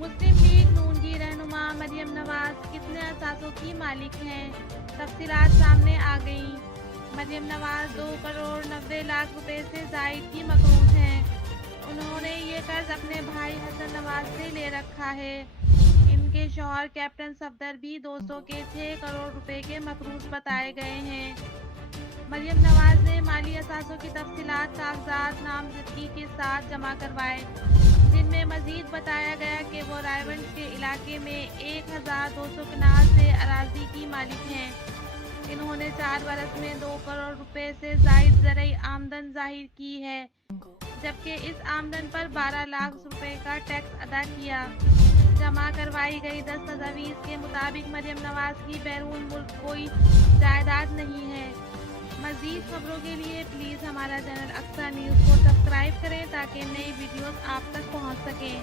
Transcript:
मुस्लिम league नून की रहनुमा मरियम नवाज कितने असासों की मालिक हैं? तफसीलात सामने आ गईं। मरियम नवाज 2 करोड़ 90 लाख रुपए से जायद की मकरूज हैं। उन्होंने ये कर्ज अपने भाई हसन नवाज से ले रखा है। इनके शौहर कैप्टन सफदर भी 200 के 6 करोड़ रुपए के मकरूज बताए गए हैं। मरियम नवाज ने माली असासों की तफसीलात कागजात नामजदगी के साथ जमा करवाए, जिनमें मजीद बताया गया कि वो रायगंज के इलाके में 1200 कनाल से अराजी की मालिक हैं। इन्होंने 4 बरस में 2 करोड़ रुपए से जायद ज़रई आमदन जाहिर की है, जबकि इस आमदन पर 12 लाख रुपए का टैक्स अदा किया। जमा करवाई गई दस्तावेज के मुताबिक मरियम नवाज की बैरून मुल्क कोई जायदाद नहीं है। मज़ीद खबरों के लिए प्लीज़ हमारा चैनल अक्सा न्यूज़ को सब्सक्राइब करें ताकि नई वीडियोस आप तक पहुंच सकें।